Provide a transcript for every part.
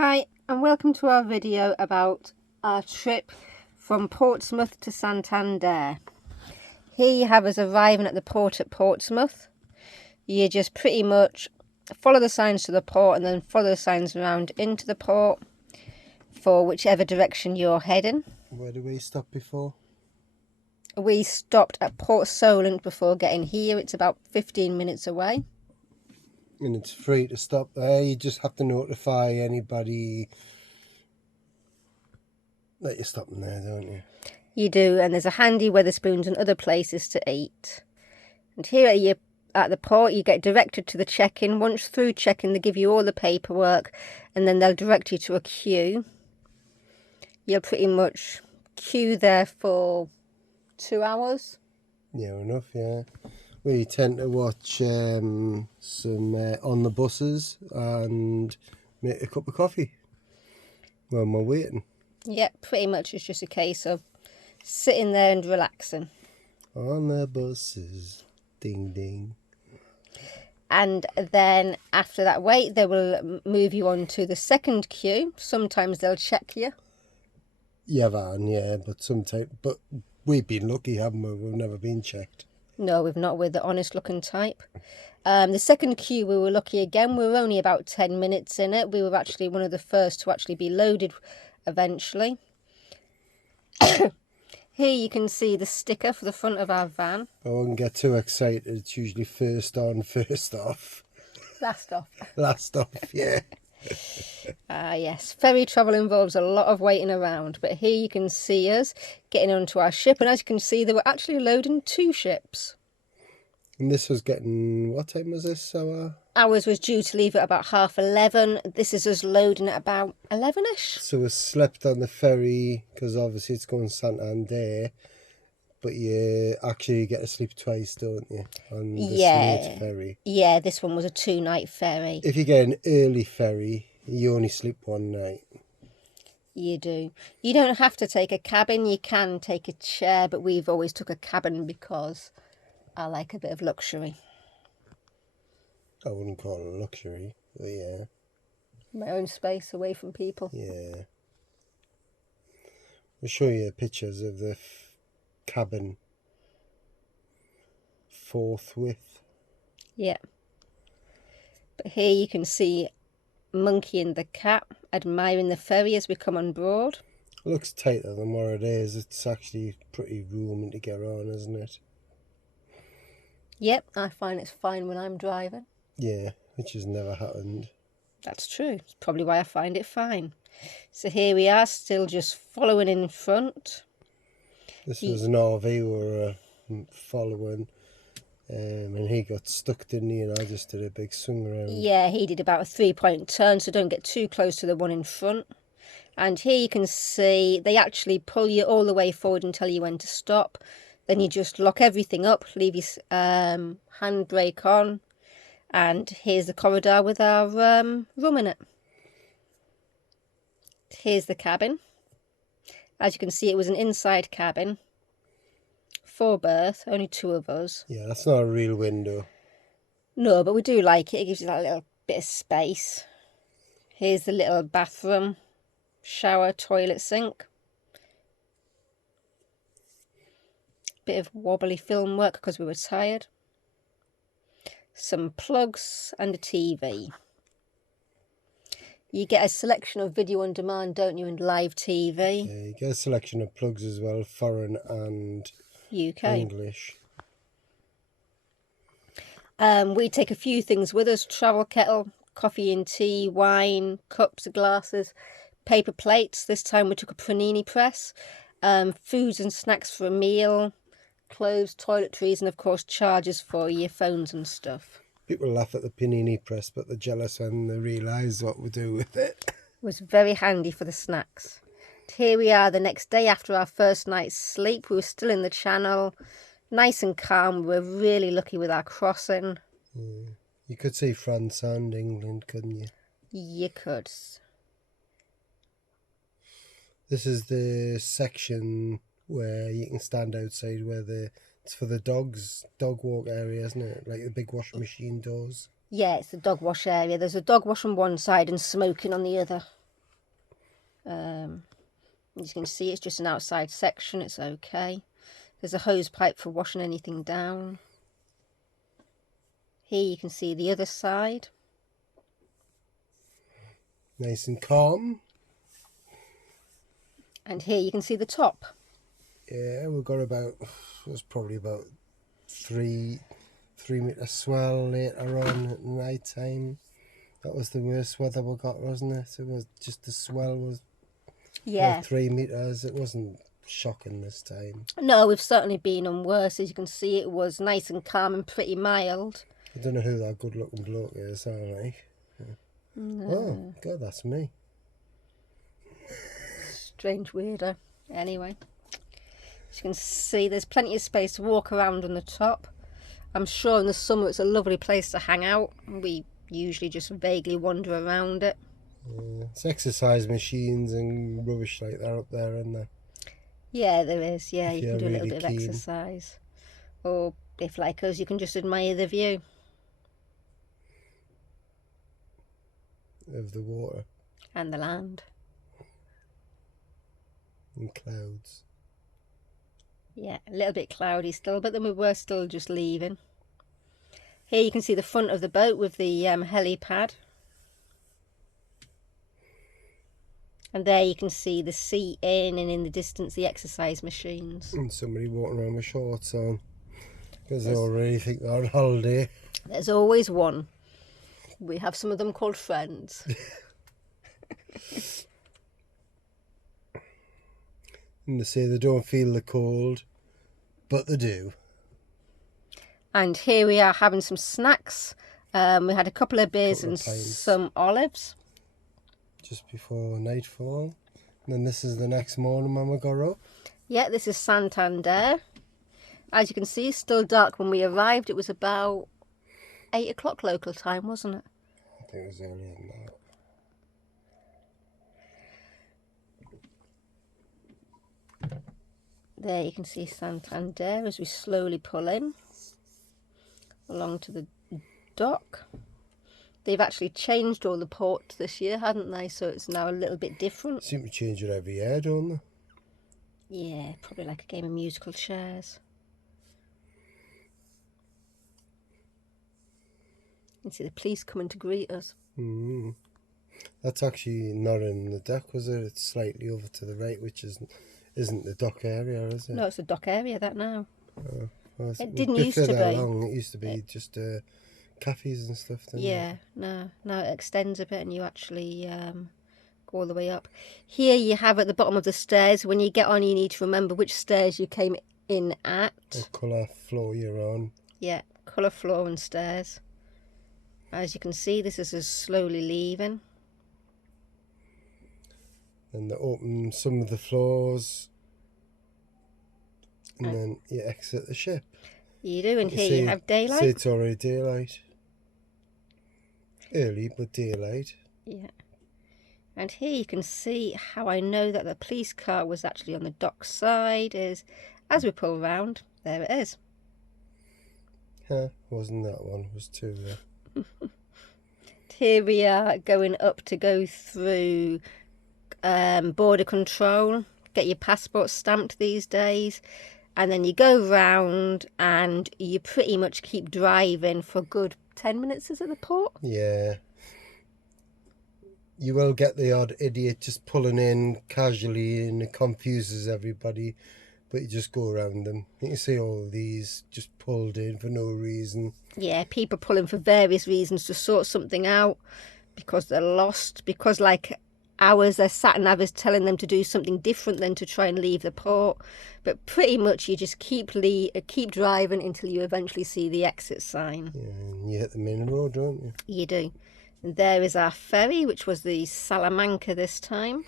Hi and welcome to our video about our trip from Portsmouth to Santander. Here you have us arriving at the port at Portsmouth. You just pretty much follow the signs to the port and then follow the signs around into the port for whichever direction you're heading. Where did we stop before? We stopped at Port Solent before getting here. It's about 15 minutes away. And it's free to stop there. You just have to notify anybody that you're stopping there, don't you? You do, and there's a handy Wetherspoons and other places to eat. And here at the port, you get directed to the check-in. Once through check-in, they give you all the paperwork, and then they'll direct you to a queue. You'll pretty much queue there for 2 hours. Yeah, enough, yeah. We tend to watch some on the buses and make a cup of coffee when we're waiting. Yep, pretty much it's just a case of sitting there and relaxing. On the buses, ding ding. And then after that wait, they will move you on to the second queue. Sometimes they'll check you. Yeah, but we've been lucky, haven't we? We've never been checked. No, we've not. We're the honest looking type. The second queue, we were lucky again. We were only about 10 minutes in it. We were actually one of the first to actually be loaded eventually. Here you can see the sticker for the front of our van. I wouldn't get too excited. It's usually first on, first off. Last off. Last off, yeah. Yes, ferry travel involves a lot of waiting around, but here you can see us getting onto our ship, and as you can see, they were actually loading 2 ships. And this was getting, what time was this? Ours was due to leave at about 11:30. This is us loading at about 11ish. So we slept on the ferry, because obviously it's going Santander, but you actually get to sleep twice, don't you, on the late ferry? Yeah, this one was a 2-night ferry. If you get an early ferry, you only sleep one night. You do. You don't have to take a cabin. You can take a chair, but we've always took a cabin because I like a bit of luxury. I wouldn't call it luxury, but yeah. My own space away from people. Yeah. We'll show you pictures of the cabin forthwith. Yeah. But here you can see Monkey and the cat admiring the ferry as we come on board. It looks tighter than what it is. It's actually pretty roomy to get on, isn't it? Yep, I find it's fine when I'm driving. Yeah, which has never happened. That's true. It's probably why I find it fine. So here we are, still just following in front. This was an RV we were following, and he got stuck, didn't he? And I just did a big swing around. Yeah, he did about a 3-point turn, so don't get too close to the one in front. And here you can see they actually pull you all the way forward and tell you when to stop. Then you just lock everything up, leave your handbrake on, and here's the corridor with our room in it. Here's the cabin. As you can see, it was an inside cabin, 4-berth, only 2 of us. Yeah, that's not a real window. No, but we do like it. It gives you that little bit of space. Here's the little bathroom, shower, toilet, sink. Bit of wobbly film work because we were tired. Some plugs and a TV. You get a selection of video on demand, don't you, and live TV. Yeah, you get a selection of plugs as well, foreign and UK. English. We take a few things with us: travel kettle, coffee and tea, wine, cups, glasses, paper plates. This time we took a panini press, foods and snacks for a meal, clothes, toiletries, and of course chargers for your phones and stuff. People laugh at the panini press, but they're jealous when they realise what we do with it. It was very handy for the snacks. Here we are the next day after our first night's sleep. We were still in the channel, nice and calm. We were really lucky with our crossing. You could see France and England, couldn't you? You could. This is the section where you can stand outside where it's for the dog walk area, isn't it? Like the big washing machine doors. Yeah, it's the dog wash area. There's a dog wash on one side and smoking on the other. As you can see, it's just an outside section. It's okay. There's a hose pipe for washing anything down. Here you can see the other side. Nice and calm. And here you can see the top. Yeah, we've got about, it was probably about 3 metre swell later on at night time. That was the worst weather we got, wasn't it? It was just the swell was Yeah. 3 metres. It wasn't shocking this time. No, we've certainly been on worse. As you can see, it was nice and calm and pretty mild. I don't know who that good looking bloke is, like. No. Oh, God, that's me. Strange weirdo. Anyway, as you can see, there's plenty of space to walk around on the top. I'm sure in the summer it's a lovely place to hang out. We usually just vaguely wander around it. It's exercise machines and rubbish like that up there, isn't there? Yeah, there is. Yeah, If you can do you're a little really bit of keen. exercise. Or if like us, you can just admire the view. Of the water And the land. and clouds. Yeah, a little bit cloudy still, but then we were still just leaving. Here you can see the front of the boat with the helipad. And there you can see the sea in, and in the distance the exercise machines. And somebody walking around with shorts on. Because they already think they're on holiday. There's always one. We have some of them called friends. And they say they don't feel the cold, but they do. And here we are having some snacks. We had a couple of beers Couple and of pints. some olives. Just before nightfall. And then this is the next morning when we got up. Yeah, this is Santander. As you can see, it's still dark when we arrived. It was about 8 o'clock local time, wasn't it? I think it was earlier than that. There you can see Santander as we slowly pull in along to the dock. They've actually changed all the ports this year, hadn't they? So it's now a little bit different. Seem to change it every year, don't they? Yeah, probably like a game of musical chairs. You can see the police coming to greet us. Mm. That's actually not in the dock, was it? It's slightly over to the right, which isn't the dock area, is it? No, it's the dock area, that now. Well, It didn't used to be. It used to be just cafes and stuff, didn't Yeah, no, now it extends a bit and you actually go all the way up. Here you have at the bottom of the stairs, when you get on you need to remember which stairs you came in at. What colour floor you're on. Yeah, colour floor and stairs. As you can see, this is us slowly leaving. And they open some of the floors. And then you exit the ship. You do, and here you have daylight. See, it's already daylight. Early, but daylight. Yeah. And here you can see how I know that the police car was actually on the dock side. Is as we pull round, there it is. Huh, wasn't that one, it was two there. Here we are going up to go through border control, get your passport stamped these days, and then you go round and you pretty much keep driving for a good 10 minutes, is it, the port? Yeah. You will get the odd idiot just pulling in casually and it confuses everybody, but you just go around them. You see all of these just pulled in for no reason. Yeah, people pulling for various reasons to sort something out, because they're lost, because like hours their sat nav is telling them to do something different than to try and leave the port. But pretty much you just keep driving until you eventually see the exit sign. Yeah, and you hit the main road, don't you? You do. And there is our ferry, which was the Salamanca this time.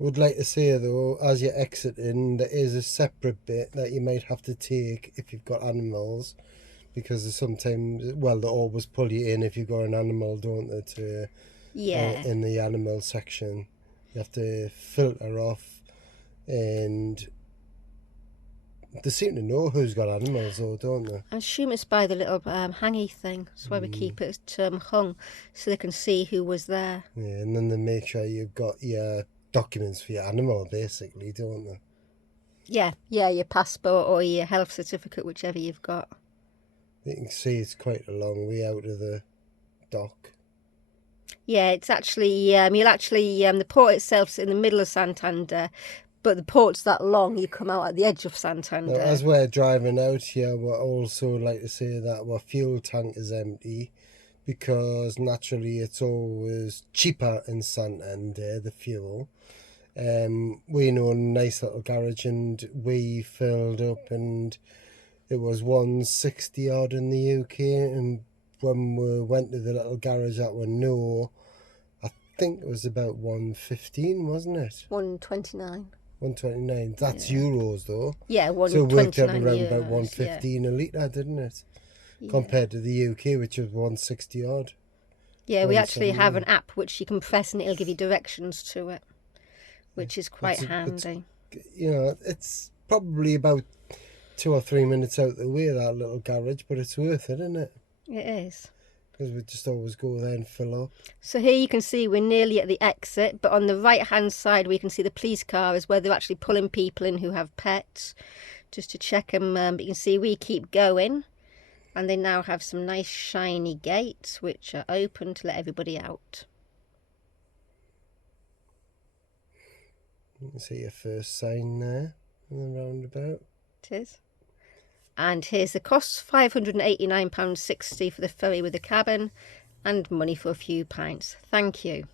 Would like to say though, as you're exiting, there is a separate bit that you might have to take if you've got animals, because there's sometimes, well, they always pull you in if you've got an animal, don't they? To Yeah. in the animal section, you have to filter off, and they seem to know who's got animals though, don't they? I assume it's by the little hangy thing. That's why we keep it hung, so they can see who was there. Yeah, and then they make sure you've got your documents for your animal, basically, don't they? Yeah, your passport or your health certificate, whichever you've got. You can see it's quite a long way out of the dock. Yeah, it's actually, the port itself's in the middle of Santander, but the port's that long, you come out at the edge of Santander. Now, as we're driving out here, we're also like to say that our fuel tank is empty, because naturally it's always cheaper in Santander, the fuel. We know a nice little garage, and we filled up, and it was 160 odd in the UK, and when we went to the little garage that we know, I think it was about 115, wasn't it? 129. 129. That's euros though. Yeah, So it worked out 129 around euros, about 115 a litre, didn't it? Compared to the UK, which was 160 odd. Yeah, we actually 170. have an app which you can press and it'll give you directions to it, which is quite handy. You know, it's probably about 2 or 3 minutes out the way, that little garage, but it's worth it, isn't it? It is. Because we just always go there and fill up. So here you can see we're nearly at the exit, but on the right hand side we can see the police car is where they're actually pulling people in who have pets, just to check them. But you can see we keep going, and they now have some nice shiny gates which are open to let everybody out. You can see your first sign there in the roundabout. It is. And here's the cost, £589.60 for the ferry with a cabin and money for a few pints. Thank you.